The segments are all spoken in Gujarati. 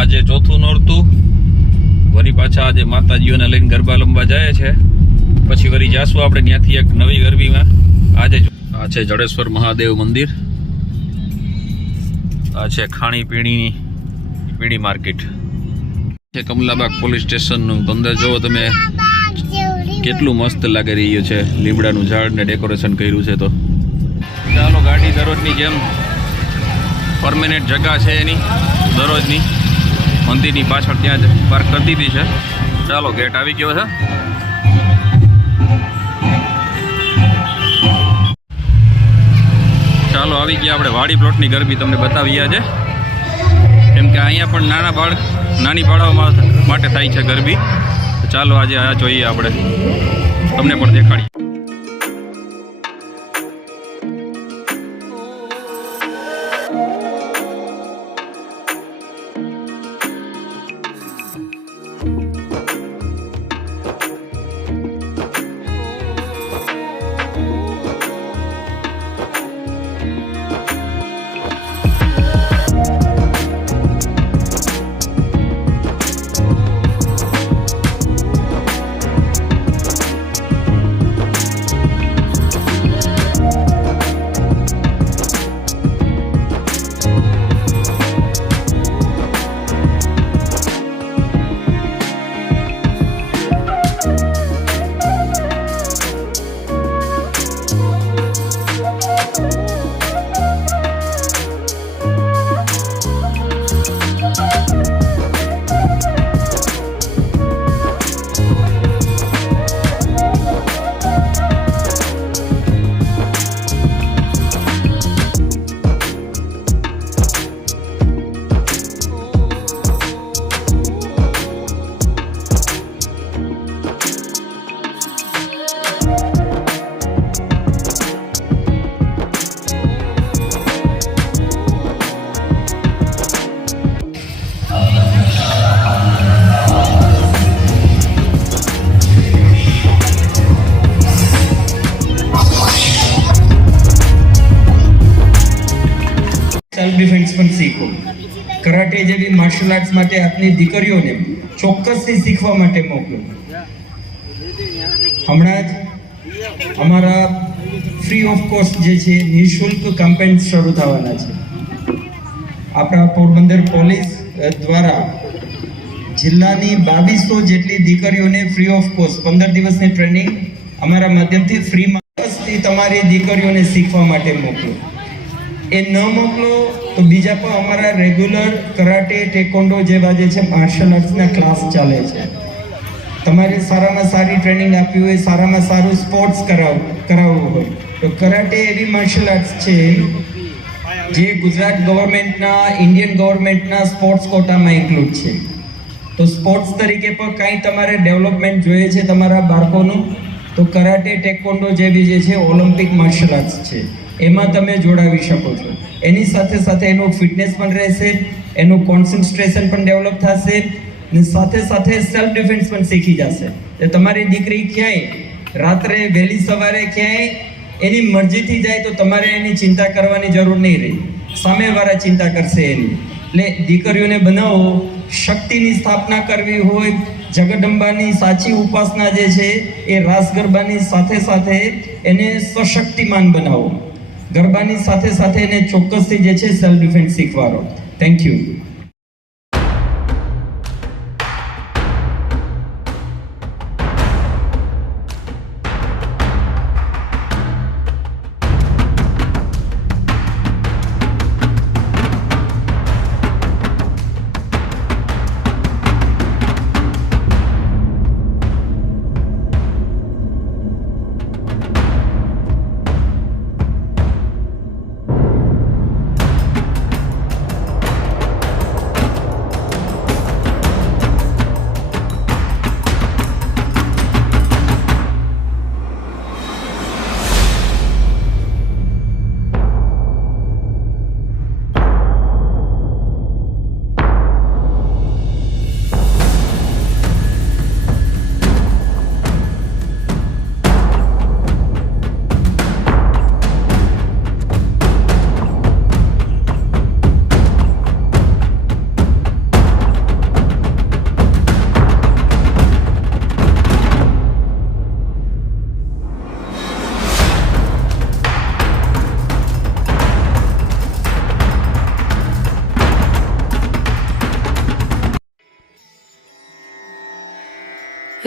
આજે ચોથું નોરતું વળી પાછા આજે માતાજીઓને લઈને ગરબા લંબા જાય છે, પછી વળી જાશું આપણે ત્યાંથી એક નવી ગરબીમાં. આજે આ છે જડેશ્વર મહાદેવ મંદિર, આ છે ખાણીપીણી માર્કેટ છે, કમલાબાગ પોલીસ સ્ટેશનનું. અંદર જોવો તમે કેટલું મસ્ત લાગી રહ્યું છે, લીમડાનું ઝાડ ને ડેકોરેશન કર્યું છે. તો ચાલો, ગાડી દરરોજની જેમ પરમેનન્ટ જગ્યા છે એની દરરોજની મંદિરની પાછળ ત્યાં જ પાર્ક કરી દીધી છે. ચાલો, ગેટ આવી ગયો છે. ચાલો, આવી ગયા આપણે વાડી પ્લોટની ગરબી તમને બતાવી આજે, કેમ કે અહીંયા પણ નાની બાળાઓ માટે થાય છે ગરબી. ચાલો આજે આ જોઈએ, આપણે તમને પણ દેખાડીએ. સેલ્ફ ડિફેન્સ પણ શીખો. કરાટે જેવી માર્શલ આર્ટ્સ માટે આપની દીકરીઓને ચોક્કસથી શીખવા માટે મોકલો. હમણાં જ અમારા ફ્રી ઓફ કોસ્ટ જે છે નિઃશુલ્ક કેમ્પેન શરૂ થવાના છે. આપણા પોરબંદર પોલીસ દ્વારા જિલ્લાની 2200 જેટલી દીકરીઓને ફ્રી ઓફ કોસ્ટ 15 દિવસની ટ્રેનિંગ અમારા માધ્યમથી ફ્રીમાં તમારી દીકરીઓને શીખવા માટે મોકલો. એ ન મોકલો તો બીજા પણ અમારા રેગ્યુલર કરાટે ટેકોન્ડો જેવા જે છે માર્શલ આર્ટ્સના ક્લાસ ચાલે છે. તમારે સારામાં સારી ટ્રેનિંગ આપવી હોય, સારામાં સારું સ્પોર્ટ્સ કરાવવું હોય તો કરાટે એવી માર્શલ આર્ટ્સ છે જે ગુજરાત ગવર્મેન્ટના, ઇન્ડિયન ગવર્મેન્ટના સ્પોર્ટ્સ કોટામાં ઇન્ક્લુડ છે. તો સ્પોર્ટ્સ તરીકે પણ કાંઈ તમારે ડેવલપમેન્ટ જોઈએ છે તમારા બાળકોનું, તો કરાટે ટેકોન્ડો જેવી જે છે ઓલિમ્પિક માર્શલ આર્ટ્સ છે, એમાં તમે જોડાવી શકો છો. એની સાથે સાથે એનું ફિટનેસ પણ રહેશે, એનું કોન્સન્ટ્રેશન પણ ડેવલપ થશે, અને સાથે સાથે સેલ્ફ ડિફેન્સ પણ શીખી જશે. તો તમારી દીકરી ક્યાંય રાત્રે વહેલી સવારે ક્યાંય એની મરજીથી જાય તો તમારે એની ચિંતા કરવાની જરૂર નહીં રહે, સામેવાળા ચિંતા કરશે એની. એટલે દીકરીઓને બનાવો, શક્તિની સ્થાપના કરવી હોય, જગદંબાની સાચી ઉપાસના જે છે એ રાસ ગરબાની સાથે સાથે એને સશક્તિમાન બનાવો. ગરબાની સાથે સાથે એને ચોક્કસથી જે છે સેલ્ફ ડિફેન્સ શીખવાડો. Thank you.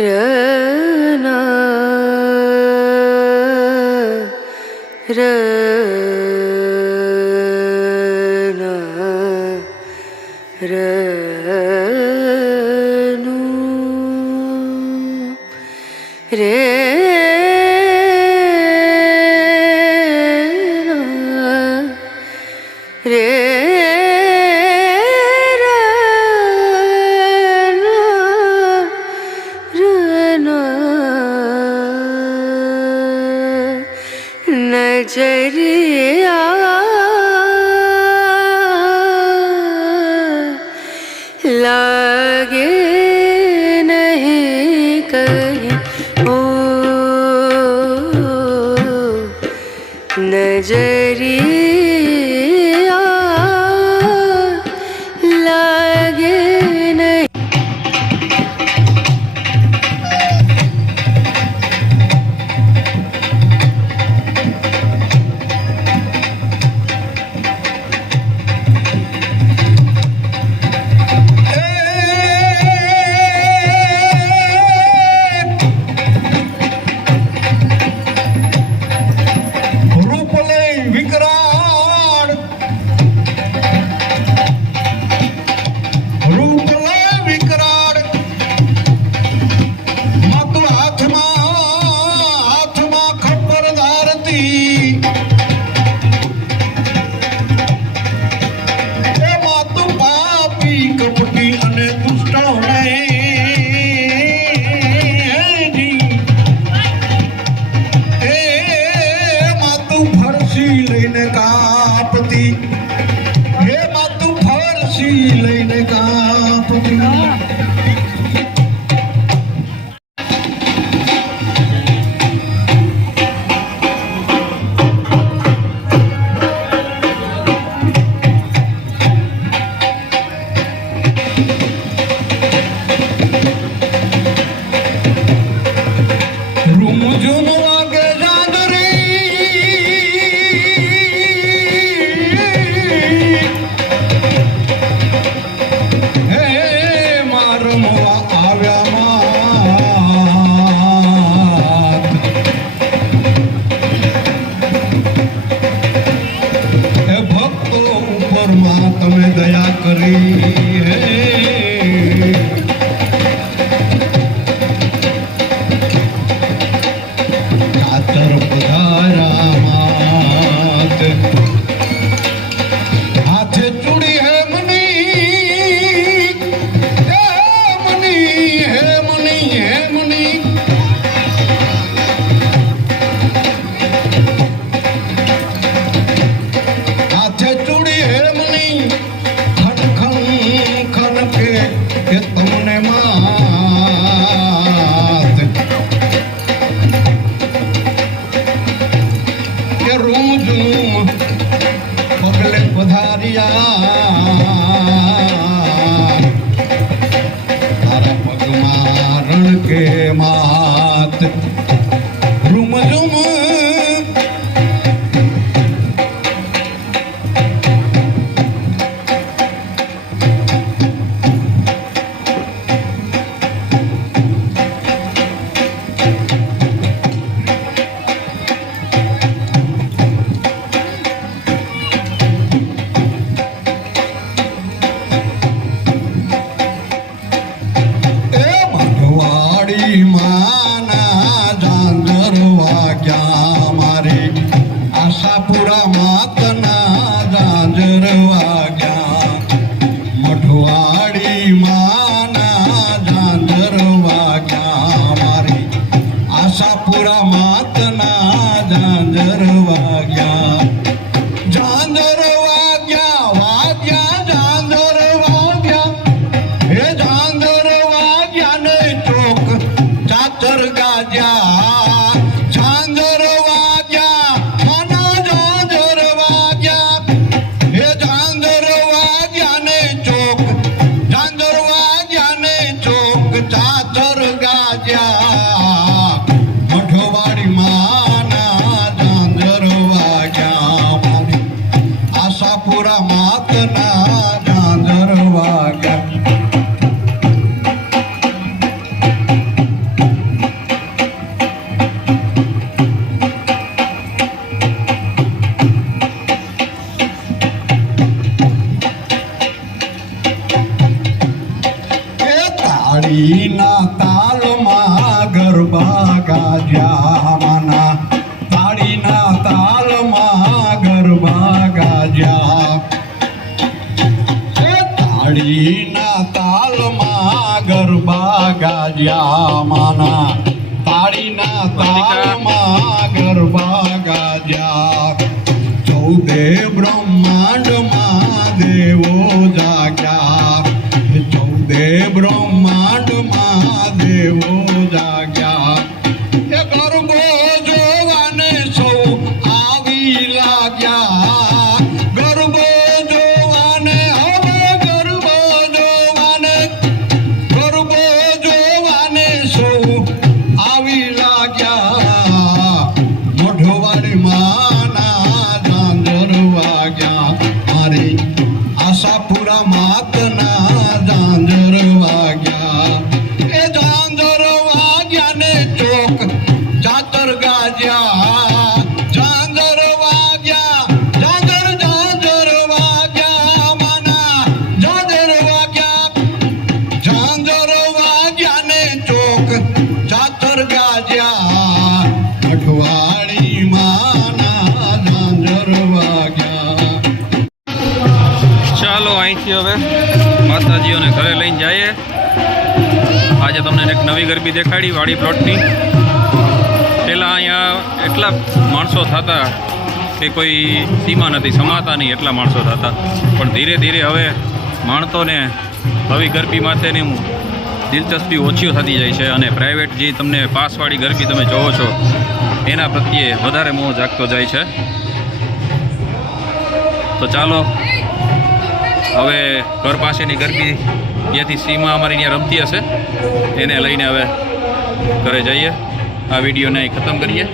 रना रना रनु रे रे नजरिया लागे नहीं कहीं ओ नजरिया लागे नहीं રૂપલે વિકરાળ રૂપલે વિકરાળ માતું હાથમાં ખબર ધારતી એ માતું પાપી કપટી અને દુષ્ટ લઈને કાપતી હે માતું ફરસી લઈને કાપતી રૂમઝુમ વાગે તમે દયા કરી હે કાતર પધારા માત હાથે ચૂડી હે મની હે મની હે મની હે મની હાથે ચૂડી હે મની કે તમને માત કે રૂમ પગલે પધારિયા તારા પગમાં રણ કે માત રૂમ રૂમ તાળીના તાલમાં ગરબા ગાજ્યા માના તાળીના તાલમાં ગરબા ગાજ્યા તાળીના તાલમાં ગરબા ગાજ્યા માના તાળીના તાલમાં ગરબા ગાજ્યા ચૌદે બ્રહ્માંડમાં દેવો જાગ્યા ચૌદે બ્રહ્માંડમાં દેવો જાગ્યા એ ગરબો જોવાને સૌ આવી લાગ્યા ગરબો જોવાને હવે ગરબો જોવાને સૌ આવી લાગ્યા મોઢવાડી માના ઝાંઝર વાગ્યા મારી આશાપુરા માતના ઝાંઝર વાગ્યા એ ઝાંઝર વાગ્યા ને ચોક ચાતર ગાજ્યા ઝાંઝર વાગ્યા ઝાંઝર વાગ્યા માના ઝાંઝર વાગ્યા ને ચોક ચાતર ગાજ્યા અઠવાડી માના ઝાંઝર વાગ્યા ચાલો અહીંથી હવે માતાજીઓને ઘરે લઈને જઈએ. આજે તમને એક નવી ગરબી દેખાડી વાડી પ્લોટની. પહેલાં અહીંયા એટલા માણસો થતા કે કોઈ સીમા નથી, સમાતા નહીં, એટલા માણસો થતા. પણ ધીરે ધીરે હવે માણસોને નવી ગરબી માટેની દિલચસ્પી ઓછી થતી જાય છે અને પ્રાઇવેટ જે તમને પાસવાળી ગરબી તમે જોવો છો એના પ્રત્યે વધારે મોહ જાગતો જાય છે. તો ચાલો હવે ઘર પાસેની ગરબી ત્યાંથી સીમા અમારી ત્યાં રમતી હશે એને લઈને હવે ઘરે જઈએ. આ વિડીયોને અહીં ખતમ કરીએ.